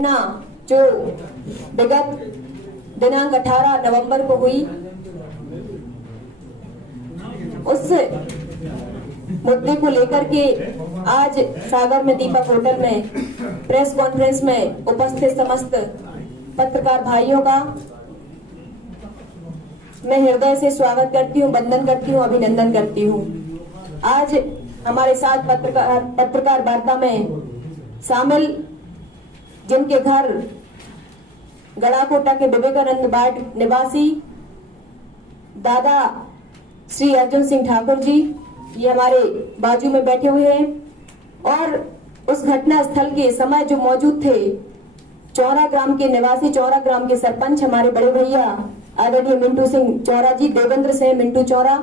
घटना जो विगत दिनांक 18 नवंबर को हुई, उस मुद्दे को लेकर के आज सागर में दीपक होटल में प्रेस कॉन्फ्रेंस में उपस्थित समस्त पत्रकार भाइयों का मैं हृदय से स्वागत करती हूँ, वंदन करती हूँ, अभिनंदन करती हूँ। आज हमारे साथ पत्रकार वार्ता में शामिल जिनके घर गड़ाकोटा के विवेकानंद वार्ड निवासी दादा श्री अर्जुन सिंह ठाकुर जी, ये हमारे बाजू में बैठे हुए हैं और उस घटना स्थल के समय जो मौजूद थे, चौरा ग्राम के निवासी, चौरा ग्राम के सरपंच हमारे बड़े भैया आदरणीय मिंटू सिंह चौरा जी, देवेंद्र सिंह मिंटू चौरा,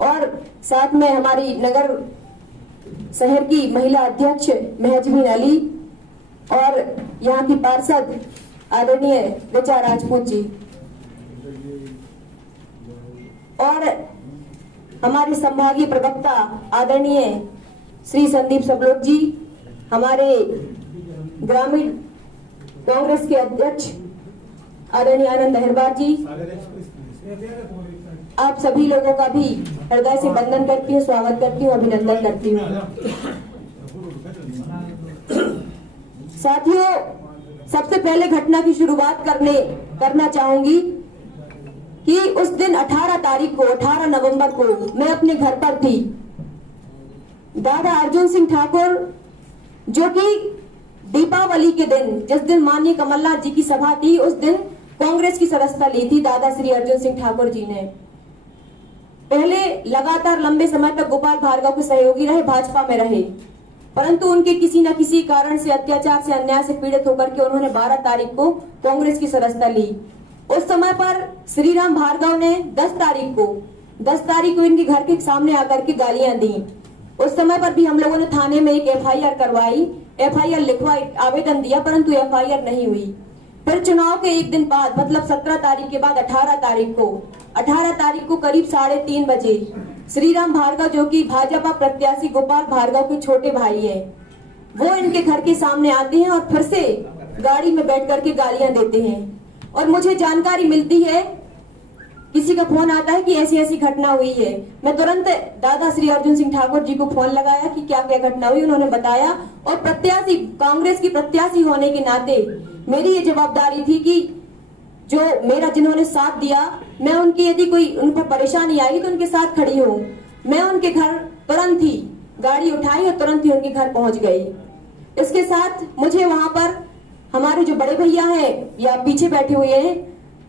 और साथ में हमारी नगर शहर की महिला अध्यक्ष महजबीन अली और यहाँ की पार्षद आदरणीय ऋचा राजपूत जी, और हमारे संभागीय प्रवक्ता आदरणीय श्री संदीप सबलोक जी, हमारे ग्रामीण कांग्रेस के अध्यक्ष आदरणीय आनंद अहिरवार जी, आप सभी लोगों का भी हृदय से वंदन करती हूँ, स्वागत करती हूँ, अभिनंदन करती हूँ। साथियों, सबसे पहले घटना की शुरुआत करना चाहूंगी कि उस दिन 18 तारीख को, 18 नवंबर को मैं अपने घर पर थी। दादा अर्जुन सिंह ठाकुर, जो कि दीपावली के दिन, जिस दिन माननीय कमलनाथ जी की सभा थी, उस दिन कांग्रेस की सदस्यता ली थी दादा श्री अर्जुन सिंह ठाकुर जी ने। पहले लगातार लंबे समय तक गोपाल भार्गव के सहयोगी रहे, भाजपा में रहे, परंतु उनके किसी न किसी कारण से, अत्याचार से, अन्याय से पीड़ित होकर के उन्होंने 12 तारीख को कांग्रेस की सदस्यता ली। उस समय पर श्री राम भार्गव ने 10 तारीख को इनके घर के सामने आकर के गालियां दी। उस समय पर भी हम लोगों ने थाने में एक FIR करवाई, FIR लिखवाई, आवेदन दिया, परंतु FIR नहीं हुई। फिर चुनाव के एक दिन बाद, मतलब 17 तारीख के बाद 18 तारीख को करीब 3:30 बजे श्री राम भार्गव, जो कि भाजपा प्रत्याशी गोपाल भार्गव के छोटे भाई है, वो इनके घर के सामने आते हैं और फिर से गाड़ी में बैठ करके गालियां देते हैं। और मुझे जानकारी मिलती है, किसी का फोन आता है कि ऐसी ऐसी घटना हुई है। मैं तुरंत दादा श्री अर्जुन सिंह ठाकुर जी को फोन लगाया कि क्या क्या घटना हुई, उन्होंने बताया। और प्रत्याशी, कांग्रेस की प्रत्याशी होने के नाते मेरी ये जवाबदारी थी कि जो मेरा, जिन्होंने साथ दिया, मैं उनकी, यदि कोई उन पर परेशानी आई तो उनके साथ खड़ी हूँ। मैं उनके घर तुरंत ही गाड़ी उठाई और तुरंत ही उनके घर पहुंच गई। इसके साथ मुझे वहां पर हमारे जो बड़े भैया हैं, या पीछे बैठे हुए हैं,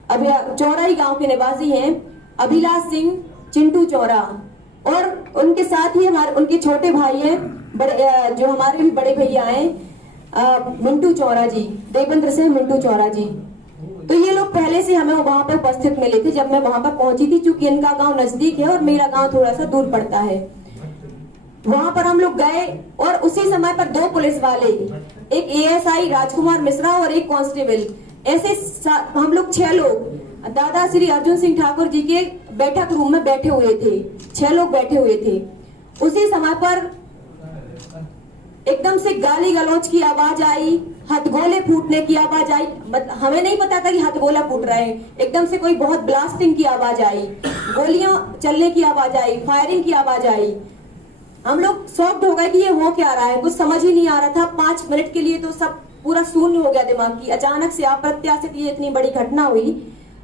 अभी चौराई गांव के निवासी हैं, अभिलाष सिंह चिंटू चौरा, और उनके साथ ही हमारे उनके छोटे भाई हैं, बड़े जो हमारे भी बड़े भैया हैं, मिंटू चौरा जी, देवेंद्र सिंह मिंटू चौरा जी। तो ये लोग पहले से हमें वहां पर उपस्थित मिले थे जब मैं वहां पर पहुंची थी, क्योंकि इनका गांव नजदीक है और मेरा गांव थोड़ा सा दूर पड़ता है। वहां पर हम लोग गए और उसी समय पर 2 पुलिस वाले, एक ASI राजकुमार मिश्रा और एक कांस्टेबल, ऐसे हम लोग 6 लोग दादा श्री अर्जुन सिंह ठाकुर जी के बैठक रूम में बैठे हुए थे। 6 लोग बैठे हुए थे। उसी समय पर एकदम से गाली गलौज की आवाज आई, हथगोले फूटने की आवाज आई। हमें नहीं पता था कि हथगोला फूट रहा है। एकदम से कोई बहुत ब्लास्टिंग की आवाज आई, गोलियां चलने की आवाज आई, फायरिंग की आवाज आई। हम लोग शॉक्ड हो गए कि ये हो क्या रहा है, कुछ समझ ही नहीं आ रहा था। 5 मिनट के लिए तो सब पूरा शून्य हो गया दिमाग की। अचानक से अप्रत्याशित ये इतनी बड़ी घटना हुई,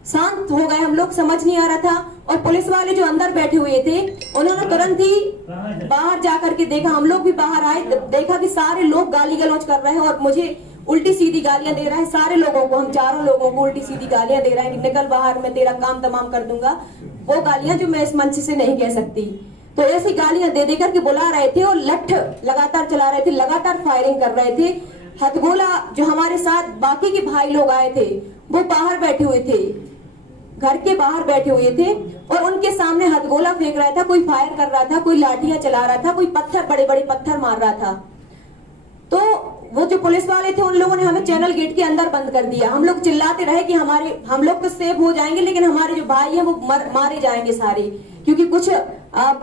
शांत हो गए हम लोग, समझ नहीं आ रहा था। और पुलिस वाले जो अंदर बैठे हुए थे, उन्होंने तुरंत ही बाहर जाकर के देखा, हम लोग भी बाहर आए, देखा कि सारे लोग गाली गलौज कर रहे हैं और मुझे उल्टी सीधी गालियां दे रहा है। सारे लोगों को, हम 4 लोगों को उल्टी सीधी गालियां दे रहा है कि निकल बाहर, मैं तेरा काम तमाम कर दूंगा। वो गालियां जो मैं इस मंच से नहीं कह सकती। तो ऐसी गालियां दे देकर के बुला रहे थे और लठ लगातार चला रहे थे, लगातार फायरिंग कर रहे थे। हथगोला, जो हमारे साथ बाकी के भाई लोग आए थे, वो बाहर बैठे हुए थे, घर के बाहर बैठे हुए थे और उनके सामने हथगोला फेंक रहा था, कोई फायर कर रहा था, कोई लाठियां चला रहा था, कोई पत्थर, बड़े बड़े पत्थर मार रहा था। तो वो जो पुलिस वाले थे, उन लोगों ने हमें चैनल गेट के अंदर बंद कर दिया। हम लोग चिल्लाते रहे कि हम लोग तो सेफ हो जाएंगे, लेकिन हमारे जो भाई है वो मारे जाएंगे सारे। क्योंकि कुछ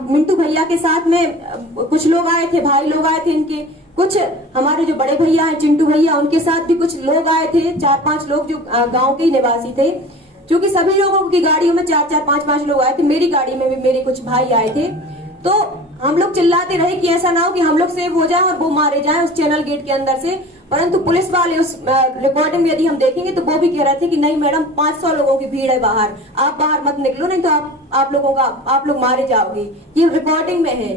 मिंटू भैया के साथ में कुछ लोग आए थे, भाई लोग आए थे इनके, कुछ हमारे जो बड़े भैया हैं चिंटू भैया, उनके साथ भी कुछ लोग आए थे, 4-5 लोग जो गांव के ही निवासी थे। क्योंकि सभी लोगों की गाड़ियों में 4-4, 5-5 लोग आए थे, मेरी गाड़ी में भी मेरे कुछ भाई आए थे। तो हम लोग चिल्लाते रहे कि ऐसा ना हो कि हम लोग सेव हो जाएं और वो मारे जाएं उस चैनल गेट के अंदर से। परंतु पुलिस वाले उस रिकॉर्डिंग में यदि हम देखेंगे तो वो भी कह रहे थे कि नहीं मैडम, 500 लोगों की भीड़ है बाहर, आप बाहर मत निकलो, नहीं तो आप लोग मारे जाओगे। ये रिकॉर्डिंग में है।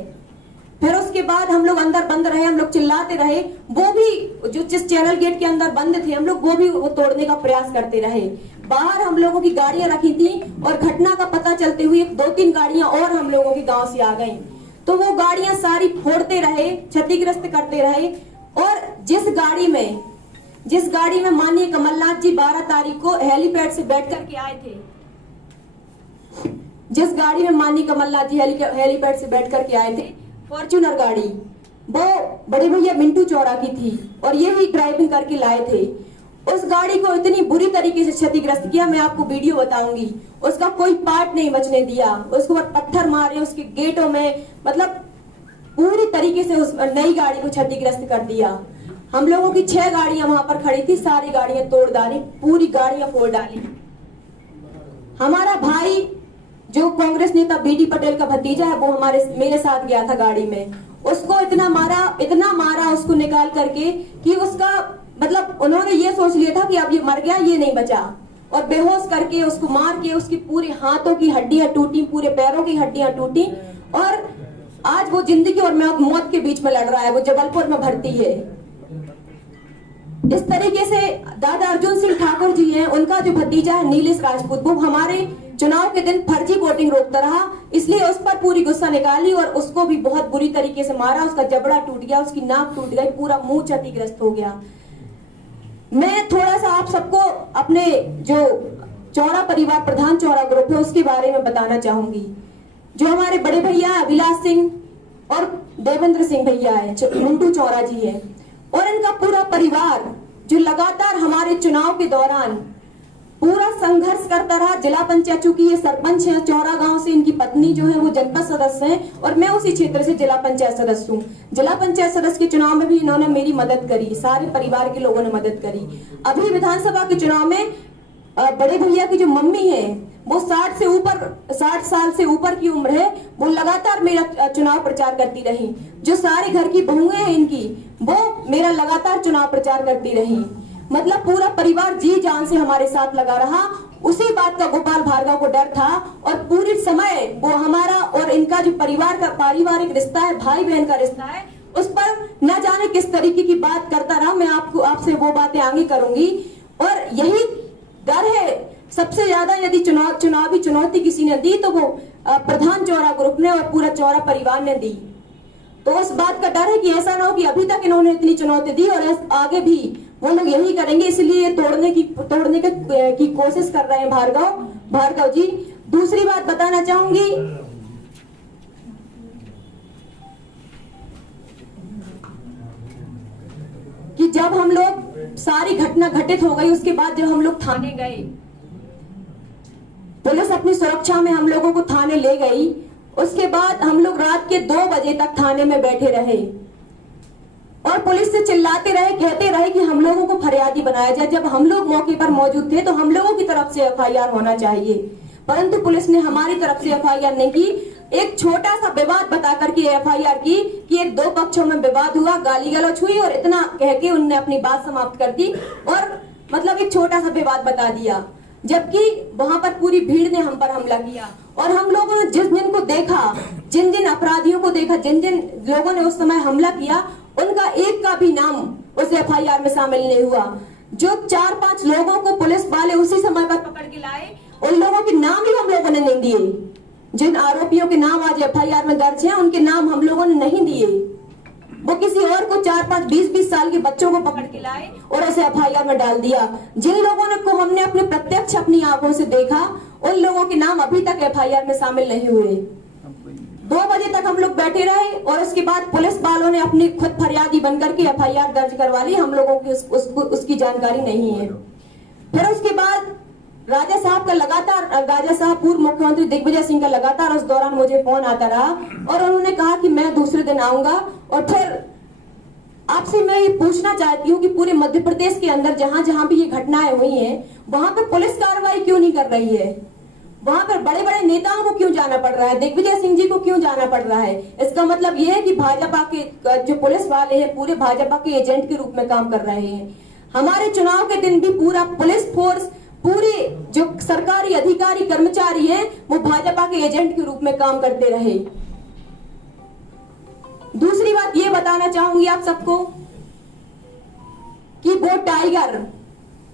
फिर उसके बाद हम लोग अंदर बंद रहे, हम लोग चिल्लाते रहे। वो भी जो जिस चैनल गेट के अंदर बंद थे हम लोग, वो भी वो तोड़ने का प्रयास करते रहे। बाहर हम लोगों की गाड़ियां रखी थी और घटना का पता चलते हुए 2-3 गाड़ियां और हम लोगों के गांव से आ गईं। तो वो गाड़ियां सारी फोड़ते रहे, क्षतिग्रस्त करते रहे। और जिस गाड़ी में माननीय कमलनाथ जी 12 तारीख को हेलीपैड से बैठ करके आए थे, जिस गाड़ी में माननीय कमलनाथ जी हेलीपैड से बैठ करके आए थे, फॉर्च्यूनर गाड़ी, वो बड़े भैया मिंटू चौरा की थी और ये ही ड्राइविंग करके लाए थे। उस गाड़ी को इतनी बुरी तरीके से क्षतिग्रस्त किया, मैं आपको वीडियो बताऊंगी, उसका कोई पार्ट नहीं बचने दिया, उसको पत्थर मारे उसके गेटों में, मतलब पूरी तरीके से उस नई गाड़ी को क्षतिग्रस्त कर दिया। हम लोगों की 6 गाड़ियां वहां पर खड़ी थी, सारी गाड़ियां तोड़ डाली, पूरी गाड़ियां फोड़ डाली। हमारा भाई जो कांग्रेस नेता बीडी पटेल का भतीजा है, वो मेरे साथ गया था गाड़ी में। उसको इतना मारा उसको निकाल करके कि उसका मतलब उन्होंने ये सोच लिया था कि अब ये मर गया, ये नहीं बचा, और बेहोश करके उसको मार के उसकी पूरे हाथों की हड्डियां टूटी, पूरे पैरों की हड्डियां टूटी। और आज वो जिंदगी और मौत के बीच में लड़ रहा है, वो जबलपुर में भर्ती है। इस तरीके से दादा अर्जुन सिंह ठाकुर जी हैं, उनका जो भतीजा है नीलेश राजपूत, वो हमारे चुनाव के दिन फर्जी वोटिंग रोकता रहा, इसलिए उस पर पूरी गुस्सा निकाली और उसको भी बहुत बुरी तरीके से मारा। उसका जबड़ा टूट गया, उसकी नाक टूट गई, पूरा मुंह क्षतिग्रस्त हो गया। मैं थोड़ा सा आप सबको अपने जो चौरा परिवार प्रधान चौरा ग्रुप है उसके बारे में बताना चाहूंगी। जो हमारे बड़े भैया अभिलाष सिंह और देवेंद्र सिंह भैया है, मिंटू चौरा जी है, और इनका पूरा परिवार जो लगातार हमारे चुनाव के दौरान पूरा संघर्ष करता रहा। जिला पंचायत, चूंकि ये सरपंच है चौरा गांव से, इनकी पत्नी जो है वो जनपद सदस्य है और मैं उसी क्षेत्र से जिला पंचायत सदस्य हूँ। जिला पंचायत सदस्य के चुनाव में भी इन्होंने मेरी मदद करी, सारे परिवार के लोगों ने मदद करी। अभी विधानसभा के चुनाव में बड़े भैया की जो मम्मी है वो 60 साल से ऊपर की उम्र है, वो लगातार मेरा चुनाव प्रचार करती रही। जो सारे घर की बहुएं हैं इनकी, वो मेरा लगातार चुनाव प्रचार करती रही। मतलब पूरा परिवार जी जान से हमारे साथ लगा रहा। उसी बात का गोपाल भार्गव को डर था और पूरे समय वो हमारा और इनका जो परिवार का पारिवारिक रिश्ता है, भाई बहन का रिश्ता है, उस पर न जाने किस तरीके की बात करता रहा। मैं आपसे वो बातें आगे करूंगी। और यही डर है सबसे ज्यादा, यदि चुनावी चुनौती किसी ने दी तो वो प्रधान चौरा ग्रुप ने और पूरा चौरा परिवार ने दी। तो उस बात का डर है कि ऐसा ना हो कि अभी तक इन्होंने इतनी चुनौती दी और आगे भी वो लोग यही करेंगे, इसलिए तोड़ने की कोशिश कर रहे हैं भार्गव जी। दूसरी बात बताना चाहूंगी, कि जब हम लोग सारी घटना घटित हो गई, उसके बाद जब हम लोग थाने गए, पुलिस अपनी सुरक्षा में हम लोगों को थाने ले गई। उसके बाद हम लोग रात के 2 बजे तक थाने में बैठे रहे और पुलिस से चिल्लाते रहे, कहते रहे कि हम लोगों को फरियादी बनाया जाए। जब हम लोग मौके पर मौजूद थे तो हम लोगों की तरफ से एफआईआर होना चाहिए, परंतु पुलिस ने हमारी तरफ से एफआईआर नहीं की। एक छोटा सा विवाद बता करके एफआईआर की कि एक 2 पक्षों में विवाद हुआ, गाली गलौज हुई और इतना कह के उनने अपनी बात समाप्त कर दी और मतलब एक छोटा सा विवाद बता दिया। जबकि वहां पर पूरी भीड़ ने हम पर हमला किया और हम लोगों ने जिन जिन अपराधियों को देखा, जिन लोगों ने उस समय हमला किया, उनका एक का भी नाम उस एफआईआर में शामिल नहीं हुआ। जो 4-5 लोगों को पुलिस वाले उसी समय पर पकड़ के लाए, उन लोगों के नाम ही हम लोगों ने नहीं दिए। जिन आरोपियों के नाम आज एफआईआर में दर्ज हैं, उनके नाम हम लोगों ने नहीं दिए। वो किसी और को 4-5, 20-20 साल के बच्चों को पकड़ के लाए और उसे एफआईआर में डाल दिया। जिन लोगों को हमने अपने प्रत्यक्ष अपनी आंखों से देखा, उन लोगों के नाम अभी तक एफआईआर में शामिल नहीं हुए। 2 बजे तक हम लोग बैठे रहे और उसके बाद पुलिस वालों ने अपनी खुद फरियादी बनकर के एफआईआर दर्ज करवा ली। हम लोगों की उसकी जानकारी नहीं है। फिर उसके बाद राजा साहब पूर्व मुख्यमंत्री दिग्विजय सिंह का लगातार उस दौरान मुझे फोन आता रहा और उन्होंने कहा कि मैं दूसरे दिन आऊंगा। और फिर आपसे मैं ये पूछना चाहती हूँ कि पूरे मध्य प्रदेश के अंदर जहां जहां भी ये घटनाएं हुई हैं, वहां पर पुलिस कार्रवाई क्यों नहीं कर रही है? वहां पर बड़े बड़े नेताओं को क्यों जाना पड़ रहा है? दिग्विजय सिंह जी को क्यों जाना पड़ रहा है? इसका मतलब ये है कि भाजपा के जो पुलिस वाले हैं पूरे भाजपा के एजेंट के रूप में काम कर रहे हैं। हमारे चुनाव के दिन भी पूरा पुलिस फोर्स, पूरे जो सरकारी अधिकारी कर्मचारी हैं, वो भाजपा के एजेंट के रूप में काम करते रहे। दूसरी बात ये बताना चाहूंगी आप सबको कि वो टाइगर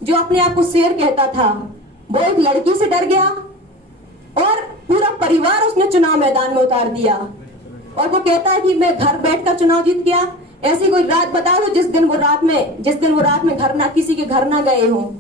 जो अपने आप को शेर कहता था, वो एक लड़की से डर गया और पूरा परिवार उसने चुनाव मैदान में उतार दिया, और वो कहता है कि मैं घर बैठकर चुनाव जीत गया। ऐसी कोई रात बता दो जिस दिन वो रात में घर ना, किसी के घर ना गए हो।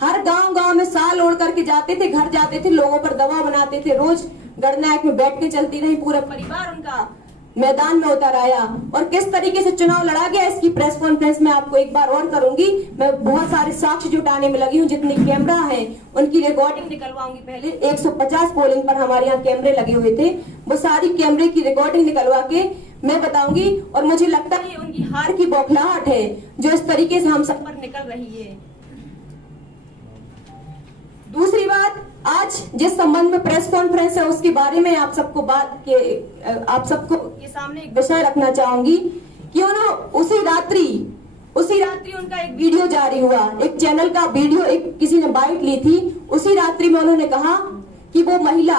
हर गांव में साल ओढ़ करके जाते थे, घर जाते थे, लोगों पर दबाव बनाते थे, रोज गणनायक में बैठ के चलती रही, पूरा परिवार उनका मैदान में उतर आया। और किस तरीके से चुनाव लड़ा गया, इसकी प्रेस कॉन्फ्रेंस में आपको एक बार और करूंगी। मैं बहुत सारे साक्ष्य जुटाने में लगी हूँ, जितने कैमरा है उनकी रिकॉर्डिंग निकलवाऊंगी। पहले 150 पोलिंग पर हमारे यहाँ कैमरे लगे हुए थे, वो सारी कैमरे की रिकॉर्डिंग निकलवा के मैं बताऊंगी। और मुझे लगता है उनकी हार की बौखलाहट है जो इस तरीके से हम सब पर निकल रही है। दूसरी बात, आज जिस संबंध में प्रेस कॉन्फ्रेंस है उसके बारे में आप सबको के सामने एक विषय रखना चाहूंगी कि उसी रात्रि उनका एक वीडियो जारी हुआ, एक चैनल का वीडियो, एक किसी ने बाइट ली थी। उसी रात्रि में उन्होंने कहा कि वो महिला,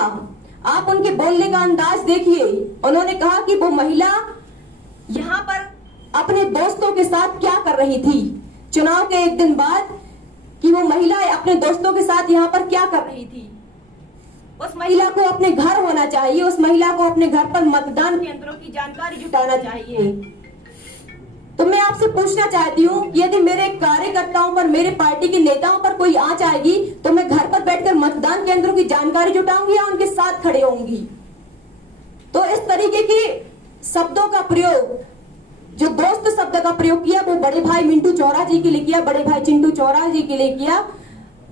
आप उनके बोलने का अंदाज देखिए, उन्होंने कहा कि वो महिला यहाँ पर अपने दोस्तों के साथ क्या कर रही थी चुनाव के एक दिन बाद, कि वो महिला अपने दोस्तों के साथ यहाँ पर क्या कर रही थी। उस महिला को अपने घर होना चाहिए, उस महिला को अपने घर पर मतदान केंद्रों की जानकारी जुटाना चाहिए। तो मैं आपसे पूछना चाहती हूँ, यदि मेरे कार्यकर्ताओं पर, मेरे पार्टी के नेताओं पर कोई आंच आएगी तो मैं घर पर बैठकर मतदान केंद्रों की जानकारी जुटाऊंगी या उनके साथ खड़े होंगी? तो इस तरीके के शब्दों का प्रयोग, जो दोस्त शब्द का प्रयोग किया, वो बड़े भाई मिंटू चौरा जी के लिए किया, बड़े भाई चिंटू चौरा जी के लिए किया।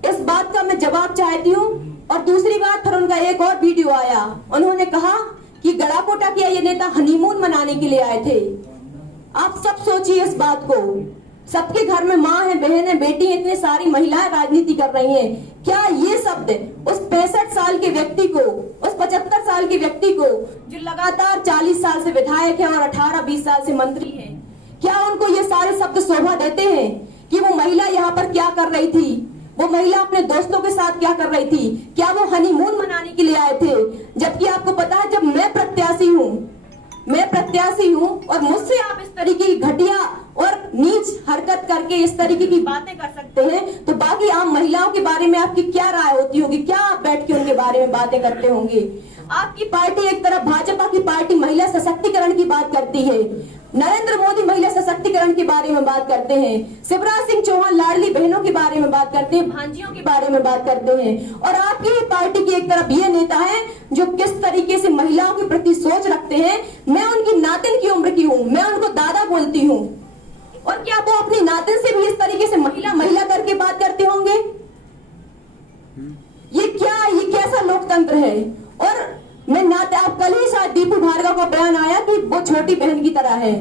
इस बात का मैं जवाब चाहती हूँ। और दूसरी बात, फिर उनका एक और वीडियो आया, उन्होंने कहा कि गड़ाकोटा किया ये नेता हनीमून मनाने के लिए आए थे। आप सब सोचिए इस बात को, सबके घर में माँ है, बहन है, बेटी है, इतने सारी महिलाएं राजनीति कर रही हैं। क्या ये शब्द उस 65 साल के व्यक्ति को, उस 75 साल के व्यक्ति को जो लगातार 40 साल से विधायक है और 18-20 साल से मंत्री है, क्या उनको ये सारे शब्द शोभा देते हैं कि वो महिला यहाँ पर क्या कर रही थी, वो महिला अपने दोस्तों के साथ क्या कर रही थी? क्या वो हनीमून मनाने के लिए आए थे? जबकि आपको पता है, जब मैं प्रत्याशी हूँ और मुझसे आप इस तरीके की घटिया और नीच हरकत करके इस तरीके की बातें कर सकते हैं, तो बाकी आम महिलाओं के बारे में आपकी क्या राय होती होगी? क्या आप बैठ के उनके बारे में बातें करते होंगे? आपकी पार्टी एक तरफ, भाजपा की पार्टी महिला सशक्तिकरण की बात करती है, नरेंद्र मोदी महिला सशक्तिकरण के बारे में बात करते हैं, शिवराज सिंह चौहान लाडली बहनों के बारे में बात करते हैं, भांजियों के बारे में बात करते हैं। और आपकी पार्टी की एक तरफ ये नेता है जो किस तरीके से महिलाओं के प्रति सोच रखते हैं। मैं उनकी नातिन की उम्र की हूँ, मैं उनको दादा बोलती हूँ, और क्या वो अपनी नातिन से भी इस तरीके से महिला महिला करके बात करते होंगे? ये कैसा लोकतंत्र है? और मैं नाते, आप कल ही शायद दीपू भार्गव का बयान आया कि वो छोटी बहन की तरह है।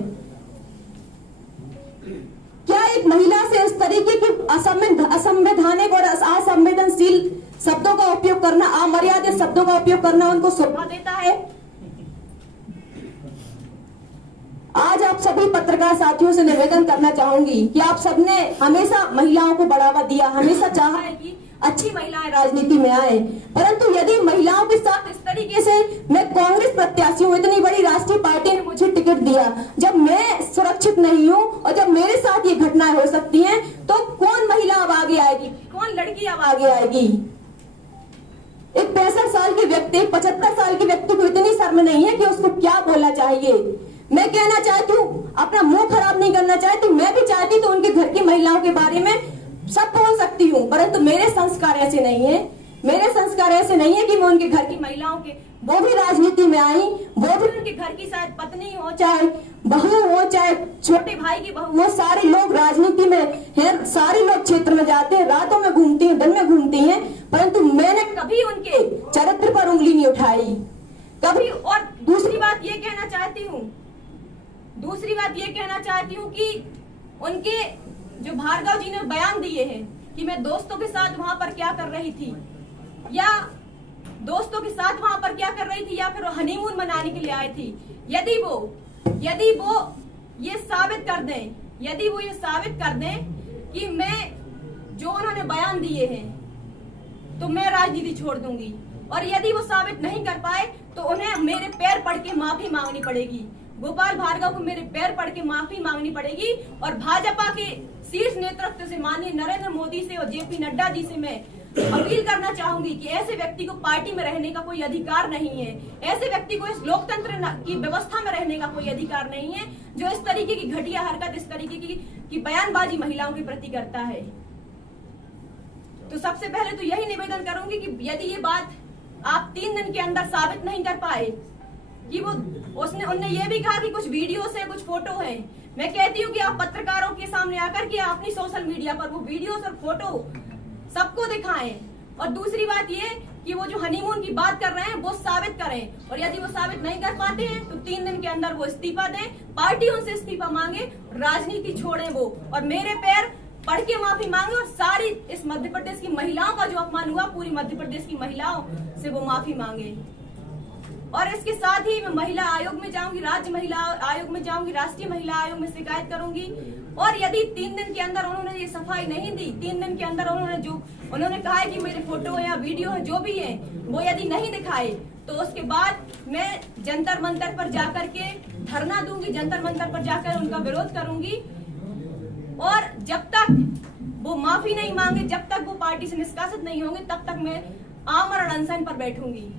क्या एक महिला से इस तरीके की असंवैधानिक और असंवेदनशील शब्दों का उपयोग करना, अमर्यादित शब्दों का उपयोग करना उनको शोभा देता है? आज आप सभी पत्रकार साथियों से निवेदन करना चाहूंगी कि आप सबने हमेशा महिलाओं को बढ़ावा दिया, हमेशा चाहा है कि अच्छी महिलाएं राजनीति में आए, परंतु यदि महिलाओं के साथ इस तरीके से, मैं कांग्रेस प्रत्याशी हूँ, इतनी बड़ी राष्ट्रीय पार्टी ने मुझे टिकट दिया, जब मैं सुरक्षित नहीं हूँ और जब मेरे साथ ये घटनाएं हो सकती हैं, तो कौन महिला अब आगे आएगी, कौन लड़की अब आगे आएगी? एक 65 साल के व्यक्ति, 75 साल के व्यक्ति को इतनी शर्म नहीं है कि उसको क्या बोलना चाहिए? मैं कहना चाहती हूँ, अपना मुंह खराब नहीं करना चाहती, मैं भी चाहती तो उनके घर की महिलाओं के बारे में सब बोल सकती हूँ, परंतु मेरे संस्कार ऐसे नहीं है। मेरे संस्कार ऐसे नहीं है कि मैं उनके घर की महिलाओं के, वो भी राजनीति में आई, वो भी उनके घर की शायद पत्नी हो, चाहे बहू हो, चाहे छोटे भाई की बहू, वो सारे लोग राजनीति में हैं, सारे लोग क्षेत्र में जाते हैं, रातों में घूमती हैं, दिन में घूमती हैं, परंतु मैंने कभी उनके चरित्र पर उंगली नहीं उठाई, कभी। और दूसरी बात ये कहना चाहती हूँ, दूसरी बात ये कहना चाहती हूँ कि उनके जो भार्गव जी ने बयान दिए हैं कि मैं दोस्तों के साथ वहां पर क्या कर रही थी, या दोस्तों के साथ वहां पर क्या कर रही थी, या फिर हनीमून मनाने के लिए आए थी, यदि वो ये साबित कर दें कि मैं जो उन्होंने बयान दिए हैं तो मैं राजनीति छोड़ दूंगी, और यदि वो साबित नहीं कर पाए तो उन्हें मेरे पैर पड़ के माफी मांगनी पड़ेगी। गोपाल भार्गव को मेरे पैर पड़ के माफी मांगनी पड़ेगी, और भाजपा के शीर्ष नेतृत्व से माननीय नरेंद्र मोदी से और जेपी नड्डा जी से मैं अपील करना चाहूंगी कि ऐसे व्यक्ति को पार्टी में रहने का कोई अधिकार नहीं है, ऐसे व्यक्ति को इस लोकतंत्र की व्यवस्था में रहने का कोई अधिकार नहीं है जो इस तरीके की घटिया हरकत, इस तरीके की बयानबाजी महिलाओं के प्रति करता है। तो सबसे पहले तो यही निवेदन करूंगी कि यदि ये बात आप 3 दिन के अंदर साबित नहीं कर पाए कि उनने ये भी कहा कि कुछ वीडियो से कुछ फोटो है, मैं कहती हूँ कि आप पत्रकारों के सामने आकर के अपनी सोशल मीडिया पर वो वीडियो और फोटो सबको दिखाएं, और दूसरी बात ये कि वो जो हनीमून की बात कर रहे हैं वो साबित करें, और यदि वो साबित नहीं कर पाते हैं तो 3 दिन के अंदर वो इस्तीफा दें, पार्टी उनसे इस्तीफा मांगे, राजनीति छोड़ें वो, और मेरे पैर पढ़ के माफी मांगे, और सारी इस मध्य प्रदेश की महिलाओं का जो अपमान हुआ पूरी मध्य प्रदेश की महिलाओं से वो माफी मांगे। और इसके साथ ही मैं महिला आयोग में जाऊंगी, राज्य महिला आयोग में जाऊंगी, राष्ट्रीय महिला आयोग में शिकायत करूंगी, और यदि 3 दिन के अंदर उन्होंने ये सफाई नहीं दी, 3 दिन के अंदर उन्होंने कहा है कि मेरे फोटो या वीडियो है जो भी है वो यदि नहीं दिखाए तो उसके बाद मैं जंतर मंतर पर जाकर के धरना दूंगी, जंतर मंतर पर जाकर उनका विरोध करूंगी, और जब तक वो माफी नहीं मांगे, जब तक वो पार्टी से निष्कासित नहीं होंगे, तब तक मैं आमरण अनशन पर बैठूंगी।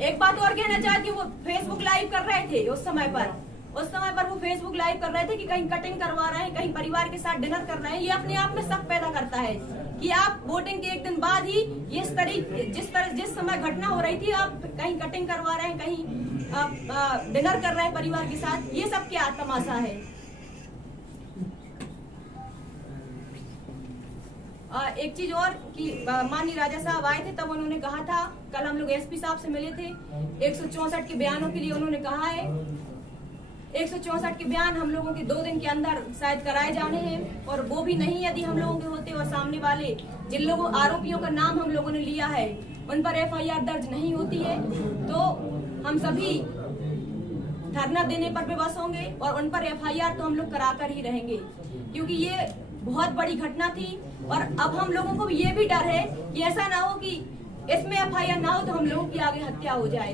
एक बात और कहना चाहती हूँ, वो फेसबुक लाइव कर रहे थे उस समय पर वो फेसबुक लाइव कर रहे थे कि कहीं कटिंग करवा रहे हैं, कहीं परिवार के साथ डिनर कर रहे हैं। ये अपने आप में शक पैदा करता है कि आप वोटिंग के 1 दिन बाद ही जिस समय घटना हो रही थी आप कहीं कटिंग करवा रहे हैं, कहीं आप डिनर कर रहे हैं परिवार के साथ, ये सब क्या तमाशा है। एक चीज और कि माननीय राजा साहब आए थे तब उन्होंने कहा था, कल हम लोग एसपी साहब से मिले थे, 164 के बयानों के लिए उन्होंने कहा है 164 के बयान हम लोगों के 2 दिन के अंदर शायद कराए जाने हैं, और वो भी नहीं यदि हम लोगों के होते और सामने वाले जिन लोगों आरोपियों का नाम हम लोगों ने लिया है उन पर FIR दर्ज नहीं होती है तो हम सभी धरना देने पर विवश होंगे, और उन पर FIR तो हम लोग कराकर ही रहेंगे, क्योंकि ये बहुत बड़ी घटना थी। और अब हम लोगों को ये भी डर है कि ऐसा ना हो कि इसमें FIR ना हो तो हम लोगों की आगे हत्या हो जाए।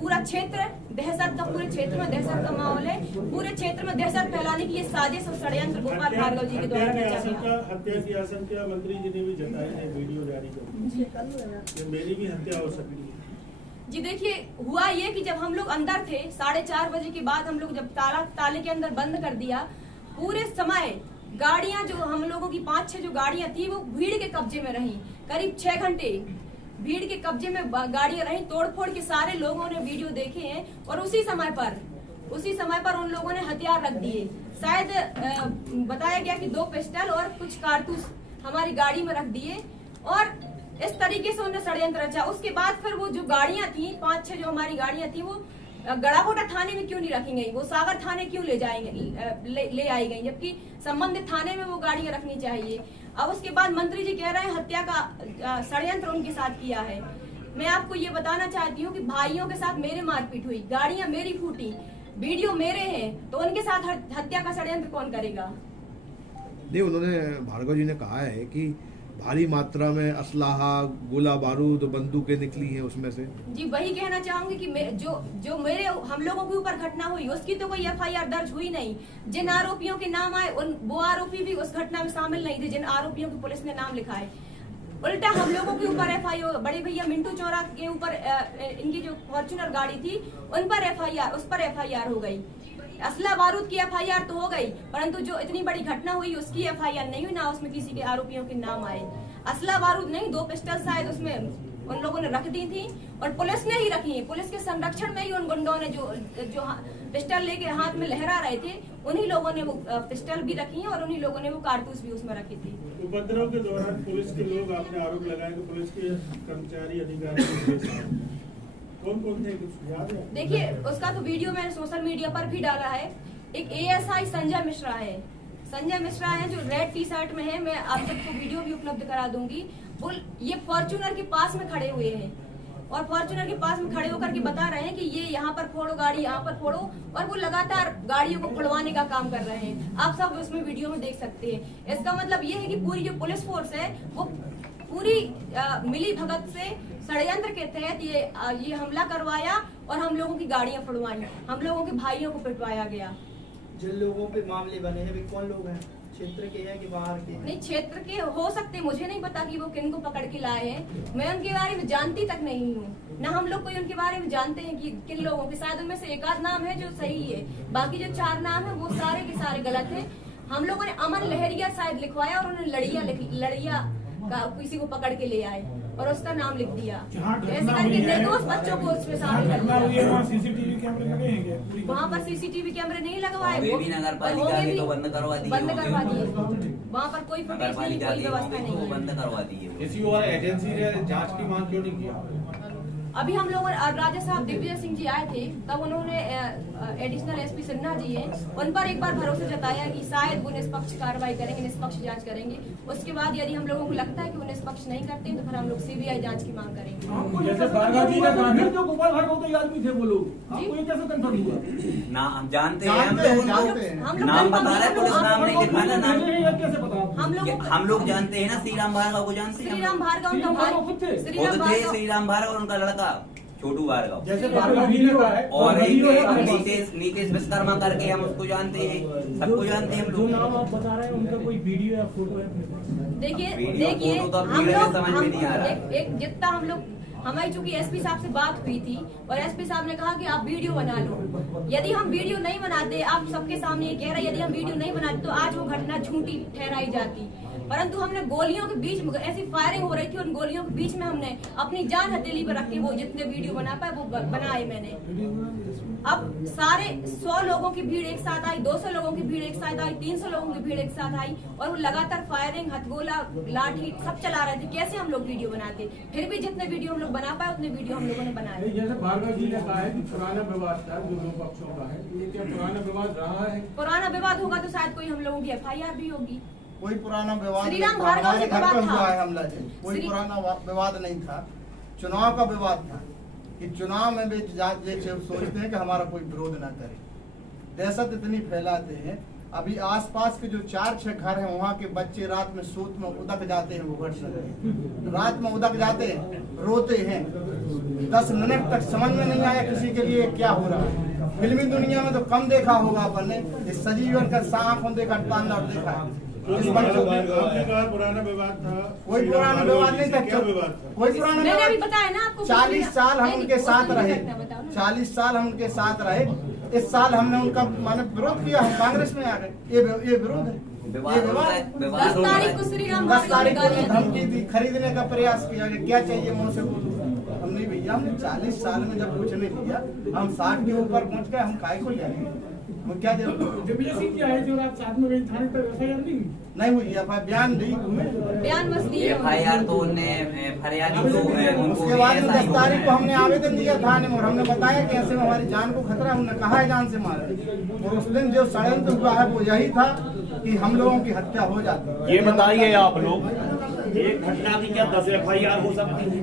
पूरा क्षेत्र दहशत का, पूरे क्षेत्र में दहशत का माहौल है, पूरे क्षेत्र में दहशत फैलाने की ये साजिश और षड्यंत्र गोपाल भार्गव जी के द्वारा हत्या की आशंका मंत्री जी ने भी जताई है, वीडियो जारी कर मेरी भी हत्या हो सकती है। जी देखिए, हुआ ये कि जब हम लोग अंदर थे 4:30 बजे के बाद हम लोग जब ताले के अंदर बंद कर दिया, पूरे समय गाड़ियां जो हम लोगों की 5-6 जो गाड़ियां थी वो भीड़ के कब्जे में रही, करीब 6 घंटे भीड़ के कब्जे में गाड़ियां रही, तोड़फोड़ के सारे लोगों ने वीडियो देखे हैं, और उसी समय पर उन लोगों ने हथियार रख दिए। शायद बताया गया कि 2 पिस्टल और कुछ कारतूस हमारी गाड़ी में रख दिए, और इस तरीके से उन्होंने षड्यंत्र रचा। उसके बाद फिर वो जो गाड़ियां थी 5-6 जो हमारी गाड़ियां थी वो गड़ाकोटा थाने में क्यों नहीं रखी गई, वो सागर थाने क्यों ले आई गई, जबकि संबंधित थाने में वो गाड़ियां रखनी चाहिए। अब उसके बाद मंत्री जी कह रहे हैं हत्या का षड्यंत्र उनके साथ किया है। मैं आपको ये बताना चाहती हूँ कि भाइयों के साथ मेरे मारपीट हुई, गाड़ियां मेरी फूटी, वीडियो मेरे हैं, तो उनके साथ हत्या का षड्यंत्र कौन करेगा। नहीं, उन्होंने भार्गव जी ने कहा है कि भारी मात्रा में असलाहा, गोला बारूद, बंदूकें निकली हैं उसमें से। जी वही कहना चाहूंगी कि जो मेरे हम लोगों के ऊपर घटना हुई उसकी तो कोई FIR दर्ज हुई नहीं। जिन आरोपियों के नाम आए वो आरोपी भी उस घटना में शामिल नहीं थे जिन आरोपियों की पुलिस ने नाम लिखा है। उल्टा हम लोगों के ऊपर FIR, बड़े भैया मिंटू चौरा के ऊपर इनकी जो फॉर्च्यूनर गाड़ी थी उन पर उस पर FIR हो गई। असला बारूद की FIR तो हो गई, परंतु जो इतनी बड़ी घटना हुई उसकी FIR नहीं हुई, ना उसमें किसी के आरोपियों के नाम आए। असला बारूद नहीं, 2 पिस्टल शायद उसमें उन लोगों ने रख दी थी, और पुलिस ने ही रखी है। पुलिस के संरक्षण में ही उन गुंडों ने जो पिस्टल लेके हाथ में लहरा रहे थे उन्हीं लोगों ने वो पिस्टल भी रखी है, और उन्हीं लोगों ने वो कारतूस भी उसमें रखी थी। उपद्रव के दौरान पुलिस के लोग, आपने आरोप लगाया कि पुलिस के कर्मचारी अधिकारी कौन कौन थे, कुछ याद है? देखिए, उसका तो वीडियो मैंने सोशल मीडिया पर भी डाला है। एक एएसआई संजय मिश्रा है, जो रेड टी शर्ट में है, मैं आप सबको वीडियो भी उपलब्ध करा दूंगी। वो ये फॉर्च्यूनर के पास में खड़े हुए हैं और फॉर्च्यूनर के पास में खड़े होकर के बता रहे हैं कि ये यहाँ पर फोड़ो गाड़ी, यहाँ पर फोड़ो, और वो लगातार गाड़ियों को खुलवाने का काम कर रहे हैं। आप सब उसमें वीडियो में देख सकते हैं। इसका मतलब ये है कि पूरी जो पुलिस फोर्स है वो पूरी मिली भगत से षड्यंत्र के तहत ये हमला करवाया और हम लोगों की गाड़ियां फुड़वाई, हम लोगों के भाइयों को पिटवाया गया। जिन लोगों पे मामले बने हैं वे कौन लोग हैं, क्षेत्र के हैं कि बाहर के? नहीं, क्षेत्र के हो सकते, मुझे नहीं पता कि वो किन को पकड़ के लाए हैं। मैं उनके बारे में जानती तक नहीं हूँ, ना हम लोग कोई उनके बारे में जानते हैं कि किन लोगों के। शायद उनमें से एक आध नाम है जो सही है, बाकी जो 4 नाम है वो सारे के सारे गलत है। हम लोगों ने अमन लहरिया शायद लिखवाया और उन्होंने लड़िया का किसी को पकड़ के ले आए और उसका नाम लिख दिया। ऐसे करके निर्दोष बच्चों को उसमें शामिल कर दिया। सीसीटीवी कैमरे लगे हैं क्या? वहाँ पर सीसीटीवी कैमरे नहीं लगवाए, वे भी नगर पालिका ने तो बंद करवा दिए, बंद करवा दिए। वहाँ पर कोई नगर फुटेज नहीं, पालिका कोई व्यवस्था को नहीं है। बंद करवा दिए। किसी और एजेंसी ने जांच की मांग क्यों नहीं किया? अभी हम लोग राजा साहब दिग्विजय सिंह जी आए थे, तब उन्होंने एडिशनल एसपी सिन्हा जी हैं, उन पर एक बार भरोसा जताया कि शायद वो निष्पक्ष कार्रवाई करेंगे, निष्पक्ष जांच करेंगे। उसके बाद यदि हम लोगों को लगता है कि वो निष्पक्ष नहीं करते तो फिर हम लोग सीबीआई जांच की मांग करेंगे। जो गोपाल भार्गव के आदमी थे वो लोग, आपको ये कैसे कंफर्म हुआ? ना हम जानते हैं, हम लोग नाम बता रहे हैं, पुलिस नाम नहीं लिखा ना, नाम कैसे पता? हम लोग जानते हैं ना, श्रीराम भार्गव को जानते हैं। श्रीराम भार्गव उनका भाई, खुद थे श्रीराम भार्गव और उनका लड़का छोटू भार्गव, जैसे भार्गव जी ने कहा है, और एक नीतीश विश्वकर्मा करके हम उसको जानते हैं, सबको जानते हैं हम जो लोग। नाम आप बता रहे हैं उनका कोई वीडियो या फोटो है? देखिए फोटो तो अब हम वीडियो में लोग समझ में नहीं आ रहा। एक जितना हम लोग, हमारी चूंकि एसपी साहब से बात हुई थी और एसपी साहब ने कहा कि आप वीडियो बना लो। यदि हम वीडियो नहीं बनाते, आप सबके सामने ये कह रहे हैं, यदि हम वीडियो नहीं बनाते तो आज वो घटना झूठी ठहराई जाती। परंतु हमने गोलियों के बीच में, ऐसी फायरिंग हो रही थी, उन गोलियों के बीच में हमने अपनी जान हथेली पर रख के वो जितने वीडियो बना पाए वो बनाए मैंने। अब सारे 100 लोगों की भीड़ एक साथ आई, 200 लोगों की भीड़ एक साथ आई, 300 लोगों की भीड़ एक साथ आई और वो लगातार फायरिंग, हथगोला, लाठी सब चला रहे थे। कैसे हम लोग वीडियो बनाते? फिर भी जितने वीडियो हम लोग बना पाए उतने वीडियो हम लोगों ने बनाए। जैसे भार्गव जी ने कहा है कि पुराना विवाद था, जो दो पक्षों का है, ये क्या पुराना विवाद रहा है? पुराना विवाद होगा तो शायद कोई हम लोगों की FIR भी होगी। कोई पुराना विवाद नहीं श्रीराम था, भार्गव हमारे से घर विवाद पे था। हुआ है हमला जी, कोई पुराना विवाद नहीं था, चुनाव का विवाद था कि चुनाव में भी जैसे सोचते हैं कि हमारा कोई विरोध ना करे, दहशत इतनी फैलाते हैं। अभी आसपास के जो 4-6 घर हैं वहाँ के बच्चे रात में सूत में उदक जाते हैं, वो घर से रात में उदक जाते हैं, रोते हैं। 10 मिनट तक समझ में नहीं आया किसी के लिए क्या हो रहा है। फिल्मी दुनिया में तो कम देखा होगा अपन ने, इस सजीवन का आंखों देखा तांडव देखा है। आपने कहा पुराना विवाद था, कोई पुराना विवाद नहीं था, क्या विवाद था? कोई पुराना मैंने अभी विवाद। बताया ना आपको, 40 साल हम उनके साथ रहे, 40 साल हम उनके साथ रहे। इस साल हमने उनका माने विरोध किया, हम कांग्रेस में आ गए। ये विरोध है, ये विवाद। 10 तारीख को श्रीराम 10 तारीख को भार्गव धमकी दी, खरीदने का प्रयास किया कि क्या चाहिए मुँह से बोलो। हम नहीं भैया, हमने 40 साल में जब कुछ नहीं किया, हम 60 के ऊपर पहुँच गए, हम काय को जाएंगे? वो क्या जरूरत? दिग्विजय सिंह जी आए थे और आप साथ में गए थाने पर, FIR नहीं हुई, बयान दी बयान बस दिए। FIR तो उनने फरियादी तो उनको उसके बाद में SI 10 तारीख को हमने आवेदन दिया थाने में और हमने बताया कि ऐसे में हमारी जान को खतरा, हमने कहा है जान से मारे। और उस दिन जो षड्यंत्र हुआ है वो यही था कि हम लोगों की हत्या हो जाती। ये बताइए आप लोग, एक घटना की क्या 10 FIR हो सकती है?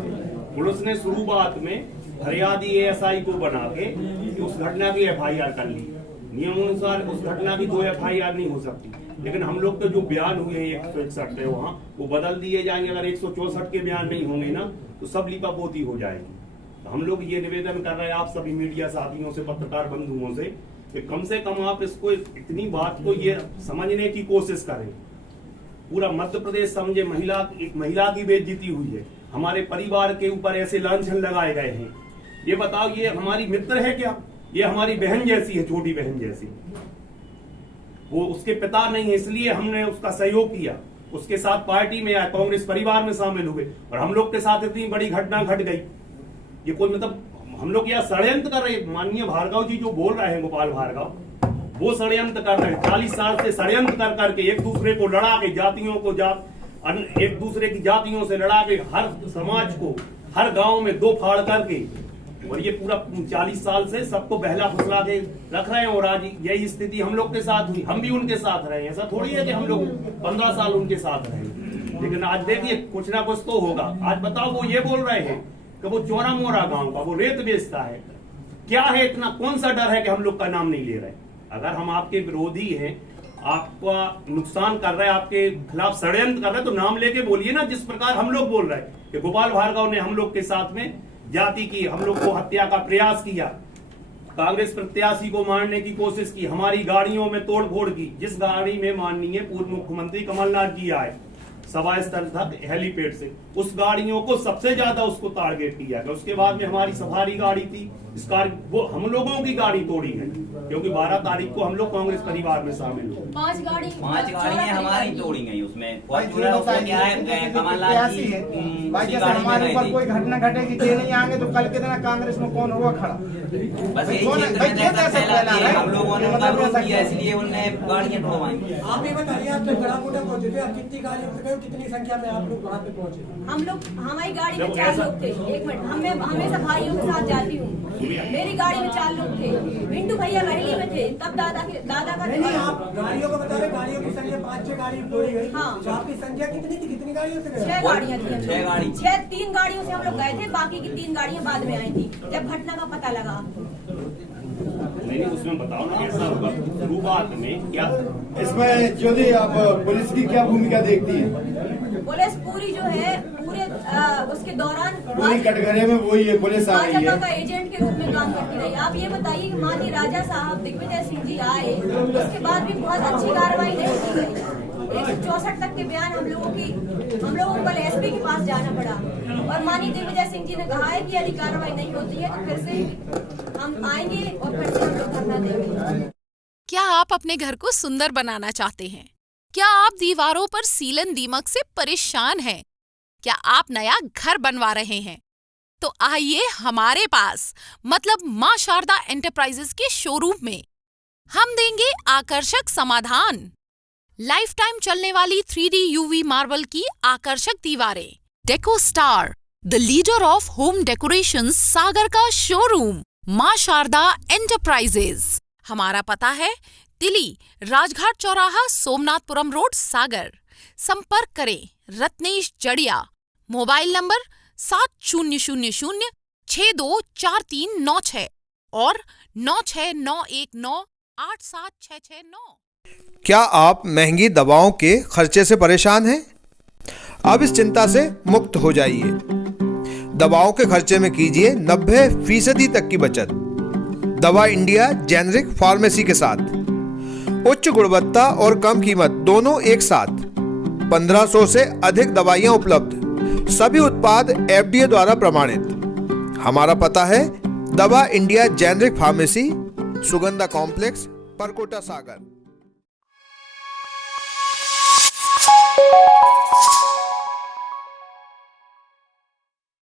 पुलिस ने शुरुआत में फरियादी ASI को बना के उस घटना की FIR कर ली। नियम अनुसार उस घटना की 2 FIR नहीं हो सकती, लेकिन हम लोग के जो बयान हुए हैं 161 है वहाँ, वो बदल दिए जाएंगे। अगर 164 के बयान नहीं होंगे ना तो सब लिपापोती हो जाएगी। तो हम लोग ये निवेदन कर रहे हैं आप सभी मीडिया साथियों से, पत्रकार बंधुओं से, कि कम से कम आप इसको, इतनी बात को ये समझने की कोशिश करें। पूरा मध्य प्रदेश समझे एक महिला की बेइज्जती हुई है, हमारे परिवार के ऊपर ऐसे लांछन लगाए गए हैं। ये बताओ, ये हमारी मित्र है क्या? ये हमारी बहन जैसी है, छोटी बहन जैसी। वो उसके पिता नहीं है, इसलिए हमने उसका सहयोग किया, उसके साथ पार्टी में आए, कांग्रेस परिवार में शामिल हुए और हम लोग के साथ इतनी बड़ी घटना घट गई। ये कोई मतलब हम लोग यह षड्यंत्र कर रहे। माननीय भार्गव जी जो बोल रहे हैं, गोपाल भार्गव, वो षड्यंत्र कर रहे हैं। 40 साल से षड्यंत्र कर करके एक दूसरे को लड़ा के, जातियों को एक दूसरे की जातियों से लड़ा के, हर समाज को, हर गांव में 2 फाड़ करके और ये पूरा 40 साल से सबको बहला फुसला के रख रहे हैं, और आज यही स्थिति हम लोग के साथ हुई। हम भी उनके साथ रहे, ऐसा थोड़ी है कि हम लोग 15 साल उनके साथ रहे, लेकिन आज देखिए कुछ ना कुछ तो होगा। आज बताओ, वो ये बोल रहे हैं कि वो चौरा मोरा गांव का वो रेत बेचता है। क्या है इतना, कौन सा डर है कि हम लोग का नाम नहीं ले रहे? अगर हम आपके विरोधी हैं, आपका नुकसान कर रहे हैं, आपके खिलाफ षड्यंत्र कर रहे हैं, तो नाम लेके बोलिए ना, जिस प्रकार हम लोग बोल रहे हैं कि गोपाल भार्गव ने हम लोग के साथ में जाति की, हम लोग को हत्या का प्रयास किया, कांग्रेस प्रत्याशी को मारने की कोशिश की, हमारी गाड़ियों में तोड़फोड़ की। जिस गाड़ी में माननीय पूर्व मुख्यमंत्री कमलनाथ जी आए सभा स्थल था हेलीपैड से, उस गाड़ियों को सबसे ज्यादा उसको टारगेट किया गया। उसके बाद में हमारी सफारी गाड़ी थी, वो हम लोगों की गाड़ी तोड़ी है, क्योंकि 12 तारीख को हम लोग कांग्रेस परिवार में शामिल हुए। 5 गाड़ियां हमारी तोड़ी गई। उसमें क्या है, कमलनाथ जी भाई जैसे हमारे ऊपर कोई घटना घटेगी, ये नहीं आएंगे तो कल के दिन कांग्रेस में कौन होगा खड़ा? बस यही क्षेत्र में दहशत फैलाती है। हम लोगों ने उनका विरोध किया, इसलिए उन्होंने गाड़ियां तोड़वाई। आप ये बताइए, आप जब गढ़ाकोटा पहुंचे थे, आप कितनी गाड़ियों से गए, कितनी संख्या में आप लोग वहाँ पे पहुंचे? हम लोग, हमारी गाड़ी में 4 लोग थे। एक मिनट, मैं हमेशा भाइयों के साथ जाती हूँ। मेरी गाड़ी में 4 लोग थे। मिंटू भैया रैली में थे, तब दादा का नहीं, आप गाड़ियों को बता रहे, गाड़ियों की संख्या 5-6 गाड़ी तोड़ी गई। हाँ। तो आपकी संख्या कितनी थी, कितनी गाड़ियों से गए? 6 गाड़ियाँ थी। 3 गाड़ियों से हम लोग गए थे, बाकी की 3 गाड़ियाँ बाद में आई थी जब घटना का पता लगा। नहीं, उसमें बताओ ना कैसा होगा शुरुआत में क्या? इसमें ज्योति, आप पुलिस की क्या भूमिका देखती है? पुलिस पूरी जो है, पूरे उसके दौरान पूरी कटघरे में वही है, पुलिस आ रही है, भाजपा का एजेंट के रूप में काम करती रही। आप ये बताइए कि माननीय राजा साहब दिग्विजय सिंह जी आए, उसके बाद भी बहुत अच्छी कार्रवाई नहीं की गई। 164 तक के बयान हम लोगों को कल एसपी के पास जाना पड़ा, और माननीय दिग्विजय सिंह जी ने कहा है कि यदि कार्रवाई नहीं होती है तो फिर से हम आएंगे और फिर से हम लोग धरना देंगे। क्या आप अपने घर को सुंदर बनाना चाहते हैं? क्या आप दीवारों पर सीलन दीमक से परेशान हैं? क्या आप नया घर बनवा रहे हैं? तो आइए हमारे पास, मतलब मां शारदा एंटरप्राइजेस के शोरूम में। हम देंगे आकर्षक समाधान। लाइफ टाइम चलने वाली 3D UV मार्बल की आकर्षक दीवारें। Deco Star, the leader of home decoration, Sagar का शोरूम, मां शारदा एंटरप्राइजेस। हमारा पता है तिली, राजघाट चौराहा, सोमनाथपुरम रोड, सागर। संपर्क करें रत्नेश जड़िया। मोबाइल नंबर 7000624396 और 9691987669। क्या आप महंगी दवाओं के खर्चे से परेशान हैं? अब इस चिंता से मुक्त हो जाइए। दवाओं के खर्चे में कीजिए 90% तक की बचत। दवा इंडिया जेनेरिक फार्मेसी के साथ उच्च गुणवत्ता और कम कीमत दोनों एक साथ। 1500 से अधिक दवाइयां उपलब्ध, सभी उत्पाद FDA द्वारा प्रमाणित। हमारा पता है Dawa India generic pharmacy, Sugandha complex, Parkota, सागर।